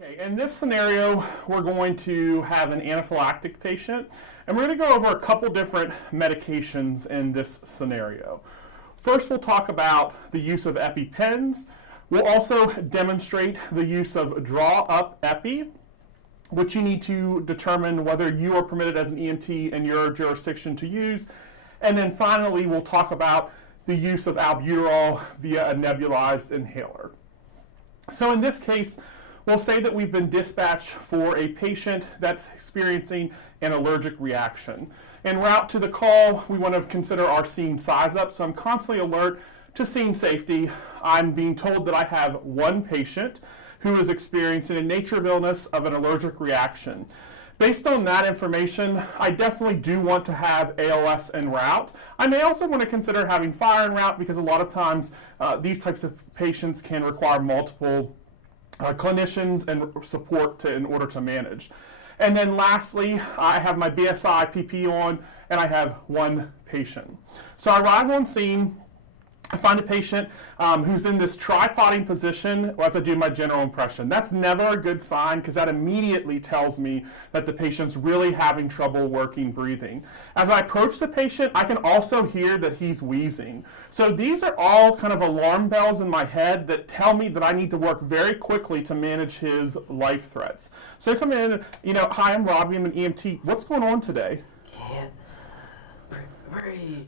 Okay, in this scenario, we're going to have an anaphylactic patient, and we're going to go over a couple different medications in this scenario. First, we'll talk about the use of EpiPens. We'll also demonstrate the use of draw-up epi, which you need to determine whether you are permitted as an EMT in your jurisdiction to use. And then finally, we'll talk about the use of albuterol via a nebulized inhaler. So in this case, we'll say that we've been dispatched for a patient that's experiencing an allergic reaction. En route to the call, we want to consider our scene size up, so I'm constantly alert to scene safety. I'm being told that I have one patient who is experiencing a nature of illness of an allergic reaction. Based on that information, I definitely do want to have ALS en route. I may also want to consider having fire en route because a lot of times these types of patients can require multiple clinicians and support in order to manage. And then lastly, I have my BSI PP on, and I have one patient. So I arrive on scene. I find a patient who's in this tripoding position as I do my general impression. That's never a good sign because that immediately tells me that the patient's really having trouble working breathing. As I approach the patient, I can also hear that he's wheezing. So these are all kind of alarm bells in my head that tell me that I need to work very quickly to manage his life threats. So I come in, hi, I'm Robbie, I'm an EMT. What's going on today?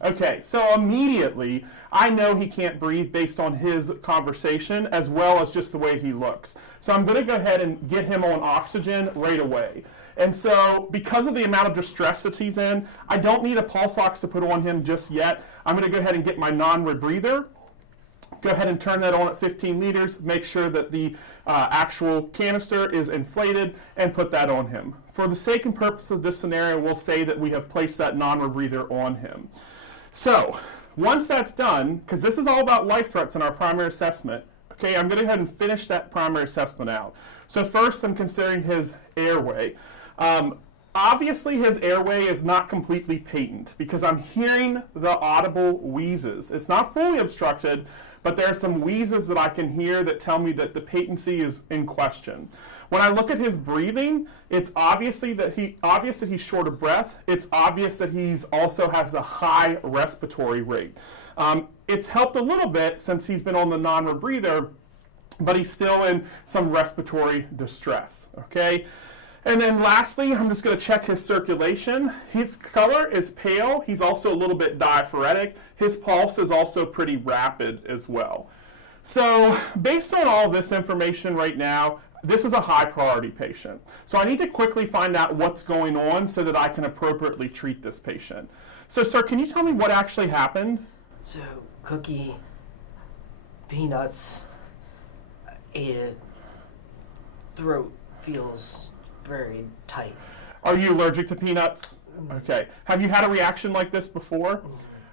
Okay, so immediately I know he can't breathe based on his conversation as well as just the way he looks. So I'm going to go ahead and get him on oxygen right away. And so because of the amount of distress that he's in, I don't need a pulse ox to put on him just yet. I'm going to go ahead and get my non-rebreather. Go ahead and turn that on at 15 liters, make sure that the actual canister is inflated, and put that on him. For the sake and purpose of this scenario, we'll say that we have placed that non-rebreather on him. So once that's done, because this is all about life threats in our primary assessment, okay, I'm going to go ahead and finish that primary assessment out. So first, I'm considering his airway. Obviously, his airway is not completely patent because I'm hearing the audible wheezes. It's not fully obstructed, but there are some wheezes that I can hear that tell me that the patency is in question. When I look at his breathing, it's obvious that he's short of breath. It's obvious that he's also has a high respiratory rate. It's helped a little bit since he's been on the non-rebreather, but he's still in some respiratory distress, okay? And then lastly, I'm just going to check his circulation. His color is pale. He's also a little bit diaphoretic. His pulse is also pretty rapid as well. So based on all this information right now, this is a high priority patient. So I need to quickly find out what's going on so that I can appropriately treat this patient. So sir, can you tell me what actually happened? So Cookie, peanuts, ate it, throat feels very tight. Are you allergic to peanuts? Okay. Have you had a reaction like this before?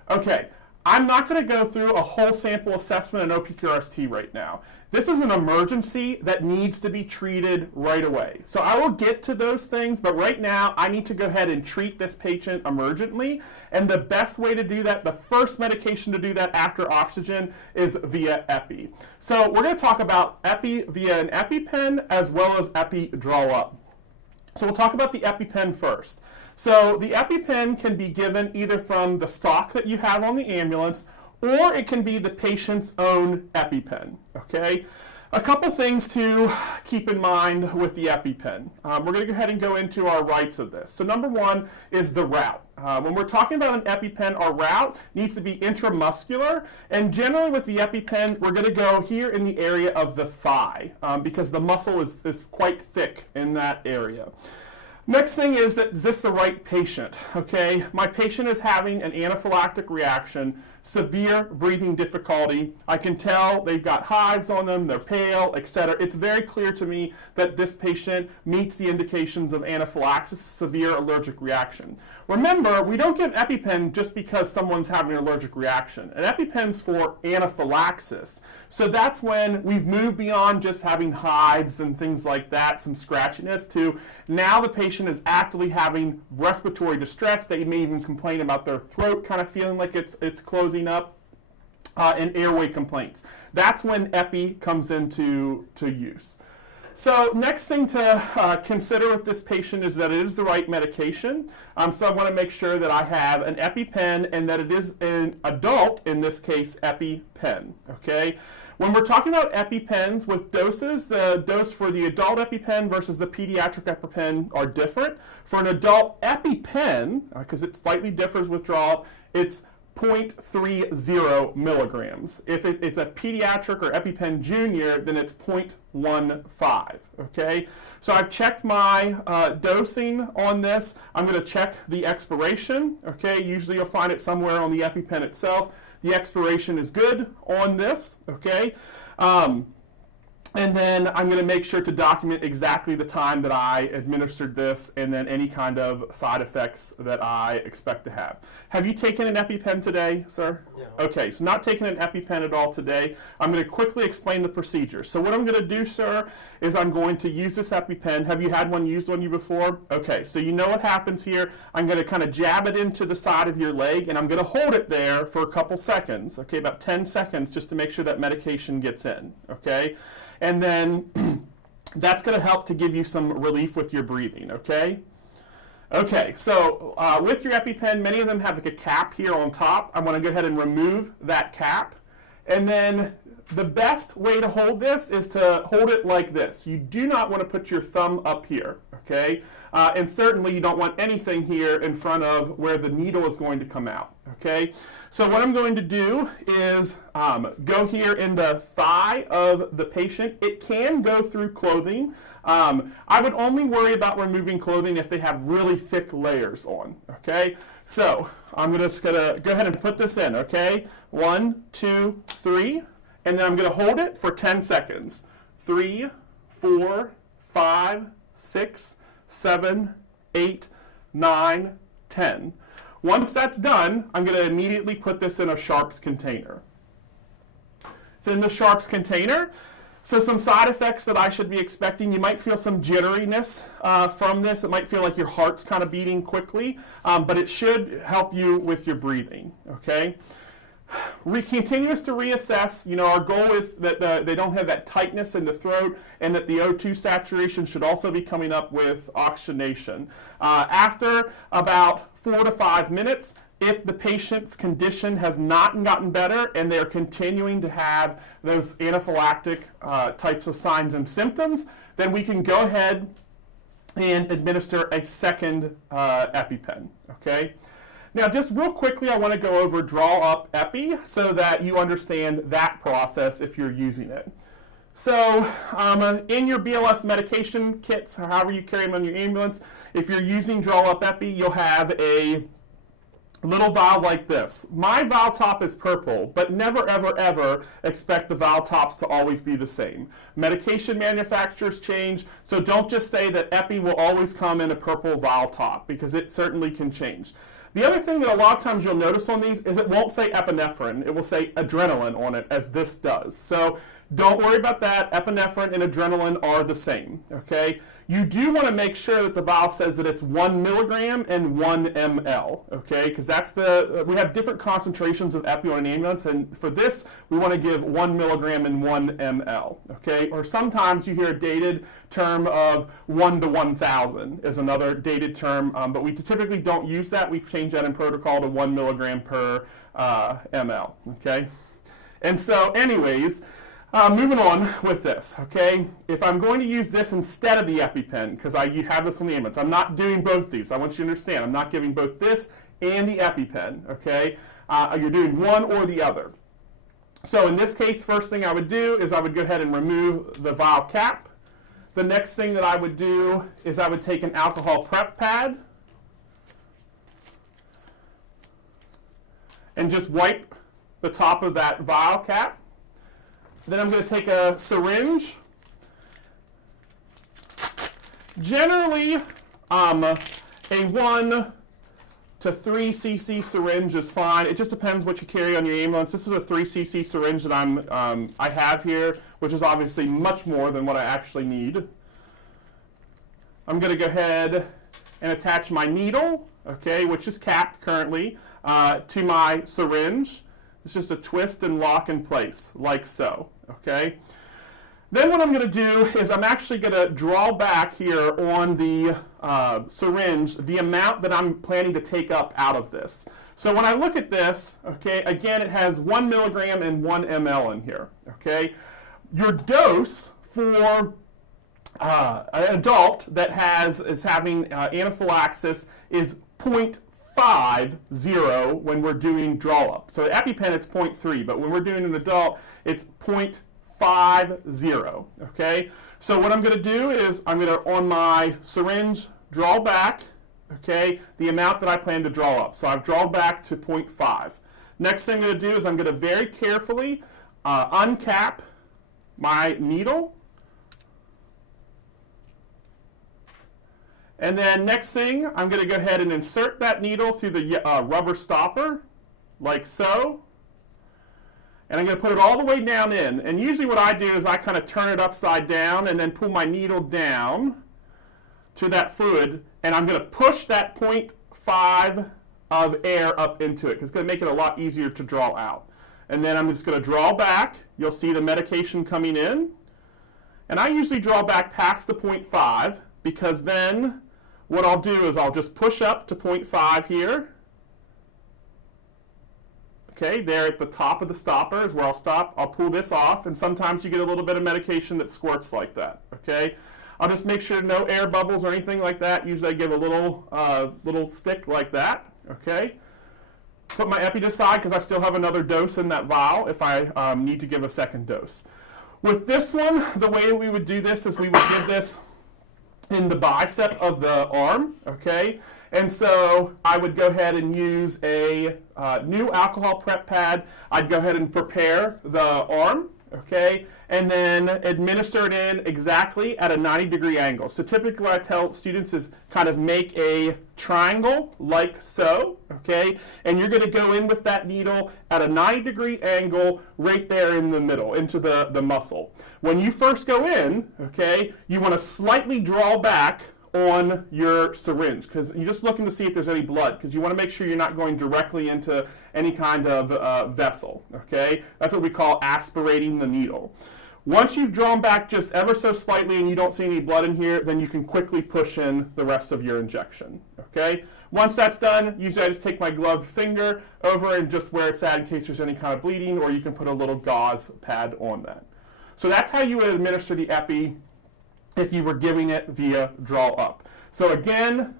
Okay. I'm not going to go through a whole sample assessment and OPQRST right now. This is an emergency that needs to be treated right away. So I will get to those things, but right now I need to go ahead and treat this patient emergently. And the best way to do that, the first medication to do that after oxygen is via epi. So we're going to talk about epi via an EpiPen as well as epi draw up. So we'll talk about the EpiPen first. So the EpiPen can be given either from the stock that you have on the ambulance, or it can be the patient's own EpiPen, okay? A couple things to keep in mind with the EpiPen. We're going to go ahead and go into our rights of this. So number one is the route. When we're talking about an EpiPen, our route needs to be intramuscular, and generally with the EpiPen, we're going to go here in the area of the thigh because the muscle is quite thick in that area. Next thing is this the right patient? Okay, my patient is having an anaphylactic reaction, severe breathing difficulty. I can tell they've got hives on them, they're pale, etc. It's very clear to me that this patient meets the indications of anaphylaxis, severe allergic reaction. Remember, we don't give EpiPen just because someone's having an allergic reaction. An EpiPen's for anaphylaxis. So that's when we've moved beyond just having hives and things like that, some scratchiness, to now the patient is actively having respiratory distress. They may even complain about their throat kind of feeling like it's closing up, and airway complaints. That's when epi comes into use. So next thing to consider with this patient is that it is the right medication. So I want to make sure that I have an EpiPen and that it is an adult, in this case, EpiPen, okay? When we're talking about EpiPens with doses, the dose for the adult EpiPen versus the pediatric EpiPen are different. For an adult EpiPen, because it slightly differs with drop, it's 0.30 milligrams. If it is a pediatric or EpiPen Junior, then it's 0.15, okay? So I've checked my dosing on this. I'm going to check the expiration, okay? Usually you'll find it somewhere on the EpiPen itself. The expiration is good on this, okay? And then I'm going to make sure to document exactly the time that I administered this and then any kind of side effects that I expect to have. Have you taken an EpiPen today, sir? No. Okay, so not taking an EpiPen at all today. I'm going to quickly explain the procedure. So what I'm going to do, sir, is I'm going to use this EpiPen. Have you had one used on you before? Okay, so you know what happens here. I'm going to kind of jab it into the side of your leg, and I'm going to hold it there for a couple seconds, okay, about 10 seconds, just to make sure that medication gets in, okay? And then that's going to help to give you some relief with your breathing, okay? Okay, so with your EpiPen, many of them have like a cap here on top. I'm going to go ahead and remove that cap. And then the best way to hold this is to hold it like this. You do not want to put your thumb up here, okay? And certainly you don't want anything here in front of where the needle is going to come out, okay? So what I'm going to do is go here in the thigh of the patient. It can go through clothing. I would only worry about removing clothing if they have really thick layers on, okay? So I'm just going to go ahead and put this in, okay? 1, 2, 3. And then I'm going to hold it for 10 seconds. 3, 4, 5, 6, 7, 8, 9, 10. Once that's done, I'm going to immediately put this in a Sharps container. It's in the Sharps container. So some side effects that I should be expecting, you might feel some jitteriness from this. It might feel like your heart's kind of beating quickly, but it should help you with your breathing, okay? Continuous to reassess. You know, our goal is that they don't have that tightness in the throat, and that the O2 saturation should also be coming up with oxygenation. After about 4 to 5 minutes, if the patient's condition has not gotten better and they're continuing to have those anaphylactic types of signs and symptoms, then we can go ahead and administer a second EpiPen, okay? Now, just real quickly, I want to go over draw up Epi so that you understand that process if you're using it. So, in your BLS medication kits, or however you carry them on your ambulance, if you're using draw up Epi, you'll have a little vial like this. My vial top is purple, but never, ever, ever expect the vial tops to always be the same. Medication manufacturers change, so don't just say that Epi will always come in a purple vial top, because it certainly can change. The other thing that a lot of times you'll notice on these is it won't say epinephrine. It will say adrenaline on it, as this does. So don't worry about that. Epinephrine and adrenaline are the same, okay? You do want to make sure that the vial says that it's 1 milligram and 1 ml, okay? Because that's we have different concentrations of Epi on an ambulance, and for this, we want to give 1 milligram and 1 ml, okay? Or sometimes you hear a dated term of 1 to 1,000 is another dated term, but we typically don't use that. We've changed that in protocol to 1 milligram per ml, okay? And so anyways, moving on with this, okay? If I'm going to use this instead of the EpiPen, because you have this on the ambulance, I'm not doing both these. I want you to understand, I'm not giving both this and the EpiPen, okay? You're doing one or the other. So in this case, first thing I would do is I would go ahead and remove the vial cap. The next thing that I would do is I would take an alcohol prep pad and just wipe the top of that vial cap. Then I'm going to take a syringe. Generally, a 1 to 3 cc syringe is fine. It just depends what you carry on your ambulance. This is a 3 cc syringe that I have here, which is obviously much more than what I actually need. I'm going to go ahead and attach my needle, okay, which is capped currently, to my syringe. It's just a twist and lock in place, like so, okay? Then what I'm going to do is I'm actually going to draw back here on the syringe the amount that I'm planning to take up out of this. So when I look at this, okay, again, it has 1 milligram and 1 ml in here, okay? Your dose for an adult that is having anaphylaxis is 0.50 when we're doing draw up. So EpiPen, it's 0.3, but when we're doing an adult, it's 0.50, okay? So what I'm going to do is I'm going to, on my syringe, draw back, okay, the amount that I plan to draw up. So I've drawn back to 0.5. Next thing I'm going to do is I'm going to very carefully uncap my needle. And then next thing, I'm going to go ahead and insert that needle through the rubber stopper, like so. And I'm going to put it all the way down in. And usually what I do is I kind of turn it upside down and then pull my needle down to that fluid. And I'm going to push that 0.5 of air up into it, because it's going to make it a lot easier to draw out. And then I'm just going to draw back. You'll see the medication coming in. And I usually draw back past the 0.5, because then what I'll do is I'll just push up to 0.5 here. Okay, there at the top of the stopper is where I'll stop. I'll pull this off, and sometimes you get a little bit of medication that squirts like that, okay? I'll just make sure no air bubbles or anything like that. Usually I give a little stick like that, okay? Put my epi aside because I still have another dose in that vial if I need to give a second dose. With this one, the way we would do this is we would give this in the bicep of the arm, okay? And so I would go ahead and use a new alcohol prep pad. I'd go ahead and prepare the arm, okay? And then administer it in exactly at a 90-degree angle. So typically what I tell students is kind of make a triangle like so, okay? And you're gonna go in with that needle at a 90-degree angle right there in the middle, into the muscle. When you first go in, okay, you wanna slightly draw back on your syringe, because you're just looking to see if there's any blood, because you want to make sure you're not going directly into any kind of vessel, okay? That's what we call aspirating the needle. Once you've drawn back just ever so slightly and you don't see any blood in here, then you can quickly push in the rest of your injection, okay? Once that's done, usually I just take my gloved finger over and just where it's at in case there's any kind of bleeding, or you can put a little gauze pad on that. So that's how you would administer the epi if you were giving it via draw up. So again,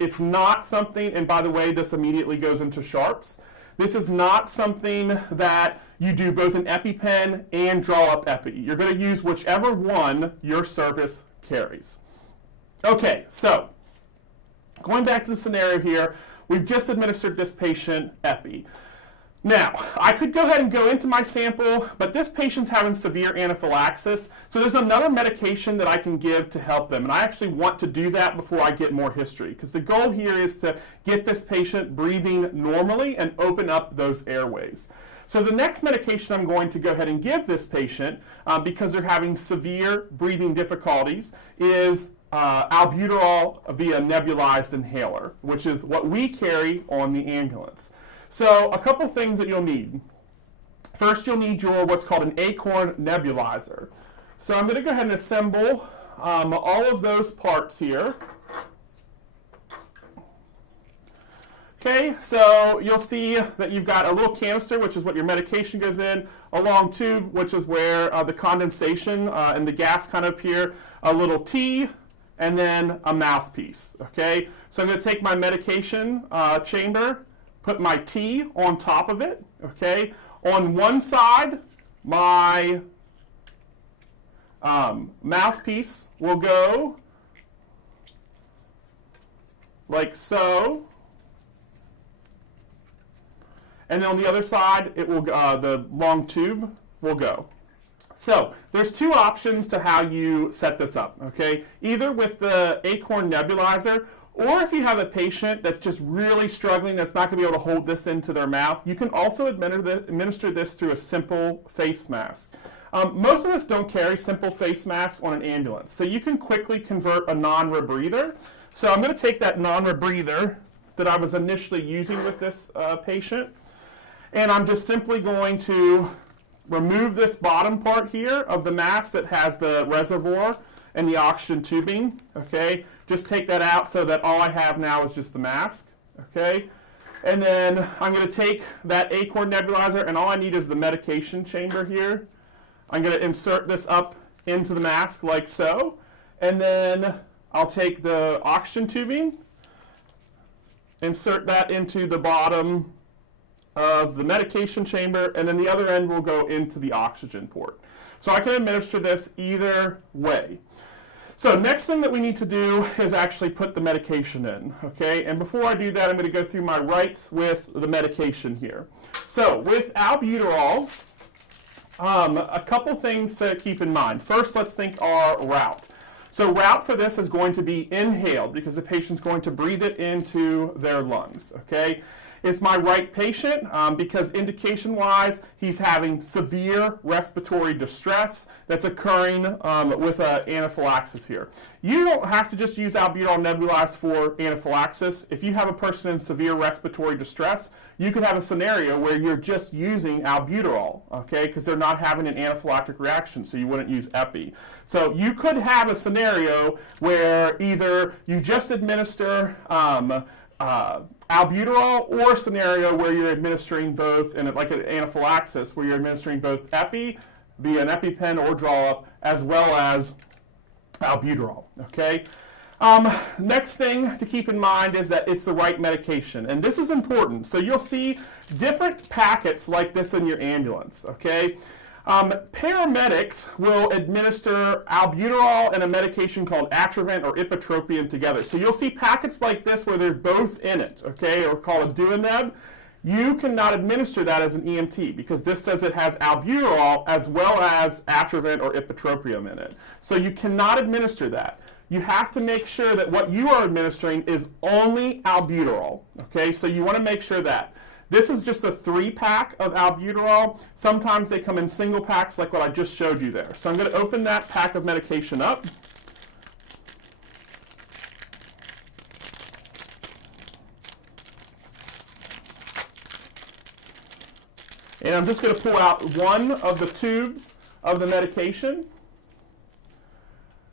it's not something, and by the way, this immediately goes into sharps. This is not something that you do both an EpiPen and draw up epi. You're going to use whichever one your service carries. Okay, so going back to the scenario here, we've just administered this patient epi. Now, I could go ahead and go into my sample, but this patient's having severe anaphylaxis, so there's another medication that I can give to help them, and I actually want to do that before I get more history, because the goal here is to get this patient breathing normally and open up those airways. So the next medication I'm going to go ahead and give this patient, because they're having severe breathing difficulties, is albuterol via nebulized inhaler, which is what we carry on the ambulance. So a couple things that you'll need. First, you'll need your what's called an acorn nebulizer. So I'm going to go ahead and assemble all of those parts here. Okay, so you'll see that you've got a little canister, which is what your medication goes in, a long tube, which is where the condensation and the gas kind of appear, a little T, and then a mouthpiece. Okay, so I'm going to take my medication chamber, put my T on top of it, okay? On one side, my mouthpiece will go like so. And then on the other side, it will the long tube will go. So there's two options to how you set this up, okay? Either with the acorn nebulizer, or if you have a patient that's just really struggling, that's not going to be able to hold this into their mouth, you can also administer this through a simple face mask. Most of us don't carry simple face masks on an ambulance, so you can quickly convert a non-rebreather. So I'm going to take that non-rebreather that I was initially using with this patient, and I'm just simply going to remove this bottom part here of the mask that has the reservoir and the oxygen tubing, okay? Just take that out so that all I have now is just the mask, okay? And then I'm going to take that acorn nebulizer, and all I need is the medication chamber here. I'm going to insert this up into the mask like so, and then I'll take the oxygen tubing, insert that into the bottom of the medication chamber, and then the other end will go into the oxygen port. So I can administer this either way. So next thing that we need to do is actually put the medication in, okay? And before I do that, I'm going to go through my rights with the medication here. So with albuterol, a couple things to keep in mind. First, let's think our route. So route for this is going to be inhaled because the patient's going to breathe it into their lungs, okay? It's my right patient because indication-wise, he's having severe respiratory distress that's occurring with anaphylaxis here. You don't have to just use albuterol nebulized for anaphylaxis. If you have a person in severe respiratory distress, you could have a scenario where you're just using albuterol, okay, because they're not having an anaphylactic reaction, so you wouldn't use epi. So you could have a scenario where either you just administer albuterol, or a scenario where you're administering both, and like an anaphylaxis, where you're administering both epi via an EpiPen or draw up, as well as albuterol, okay? Next thing to keep in mind is that it's the right medication, and this is important. So you'll see different packets like this in your ambulance, okay? Paramedics will administer albuterol and a medication called Atrovent or ipratropium together. So you'll see packets like this where they're both in it, okay, or called a duoneb. You cannot administer that as an EMT because this says it has albuterol as well as Atrovent or ipratropium in it. So you cannot administer that. You have to make sure that what you are administering is only albuterol, okay? So you want to make sure that. This is just a 3-pack of albuterol. Sometimes they come in single packs like what I just showed you there. So I'm going to open that pack of medication up. And I'm just going to pull out one of the tubes of the medication,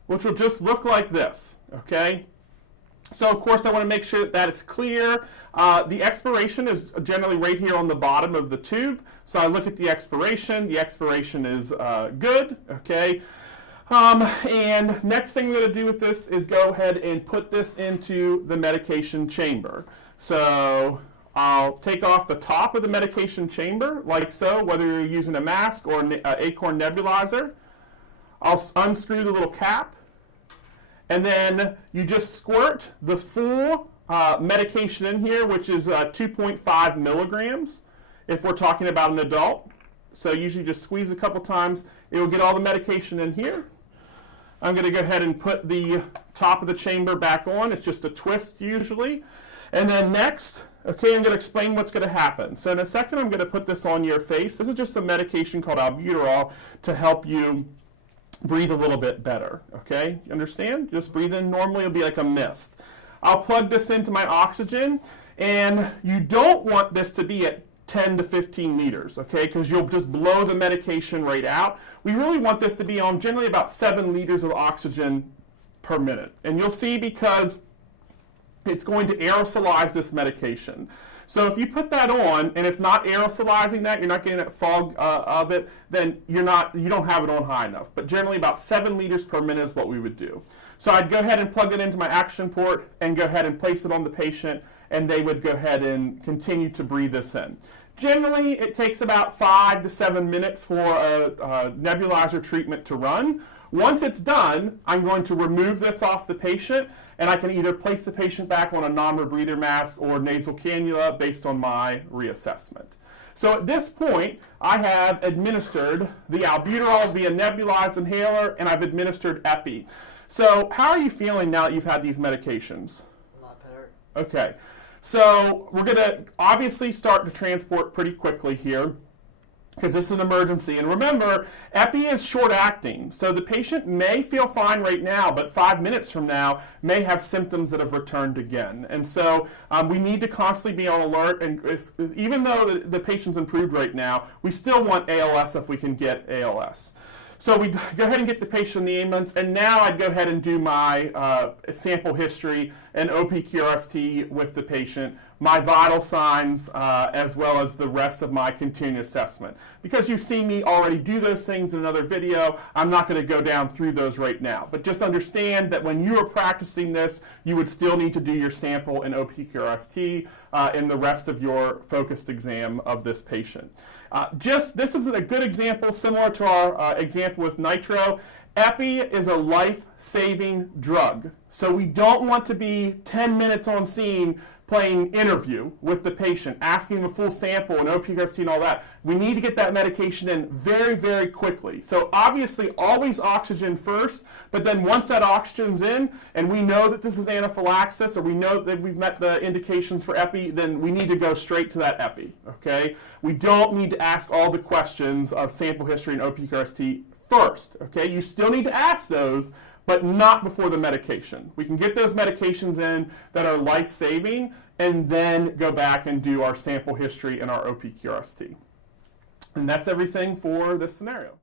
which will just look like this, okay? So, of course, I want to make sure that it's clear. The expiration is generally right here on the bottom of the tube. So I look at the expiration. The expiration is good, okay? And next thing we're going to do with this is go ahead and put this into the medication chamber. So I'll take off the top of the medication chamber, like so, whether you're using a mask or an acorn nebulizer. I'll unscrew the little cap. And then you just squirt the full medication in here, which is 2.5 milligrams if we're talking about an adult. So usually just squeeze a couple times. It will get all the medication in here. I'm going to go ahead and put the top of the chamber back on. It's just a twist usually. And then next, okay, I'm going to explain what's going to happen. So in a second, I'm going to put this on your face. This is just a medication called albuterol to help you breathe a little bit better, okay? You understand? Just breathe in. Normally it'll be like a mist. I'll plug this into my oxygen, and you don't want this to be at 10 to 15 liters, okay? Because you'll just blow the medication right out. We really want this to be on generally about 7 liters of oxygen per minute. And you'll see because it's going to aerosolize this medication. So if you put that on and it's not aerosolizing that, you're not getting that fog of it, then you don't have it on high enough. But generally about 7 liters per minute is what we would do. So I'd go ahead and plug it into my oxygen port and go ahead and place it on the patient, and they would go ahead and continue to breathe this in. Generally, it takes about 5 to 7 minutes for a nebulizer treatment to run. Once it's done, I'm going to remove this off the patient, and I can either place the patient back on a non-rebreather mask or nasal cannula based on my reassessment. So at this point, I have administered the albuterol via nebulized inhaler, and I've administered epi. So how are you feeling now that you've had these medications? A lot better. Okay. So we're going to obviously start to transport pretty quickly here. because this is an emergency. And remember, epi is short-acting, so the patient may feel fine right now, but 5 minutes from now may have symptoms that have returned again. And so we need to constantly be on alert, and even though the patient's improved right now, we still want ALS if we can get ALS. So we go ahead and get the patient in the ambulance, and now I'd go ahead and do my sample history and OPQRST with the patient, my vital signs, as well as the rest of my continuous assessment. Because you've seen me already do those things in another video, I'm not going to go down through those right now. But just understand that when you are practicing this, you would still need to do your sample and OPQRST in the rest of your focused exam of this patient. This is a good example, similar to our example with nitro. Epi is a life-saving drug. So we don't want to be 10 minutes on scene playing interview with the patient, asking them a full sample and OPQRST and all that. We need to get that medication in very, very quickly. So obviously always oxygen first, but then once that oxygen's in and we know that this is anaphylaxis, or we know that we've met the indications for epi, then we need to go straight to that epi, okay? We don't need to ask all the questions of sample history and OPQRST first, okay? You still need to ask those, but not before the medication. We can get those medications in that are life-saving and then go back and do our sample history and our OPQRST. And that's everything for this scenario.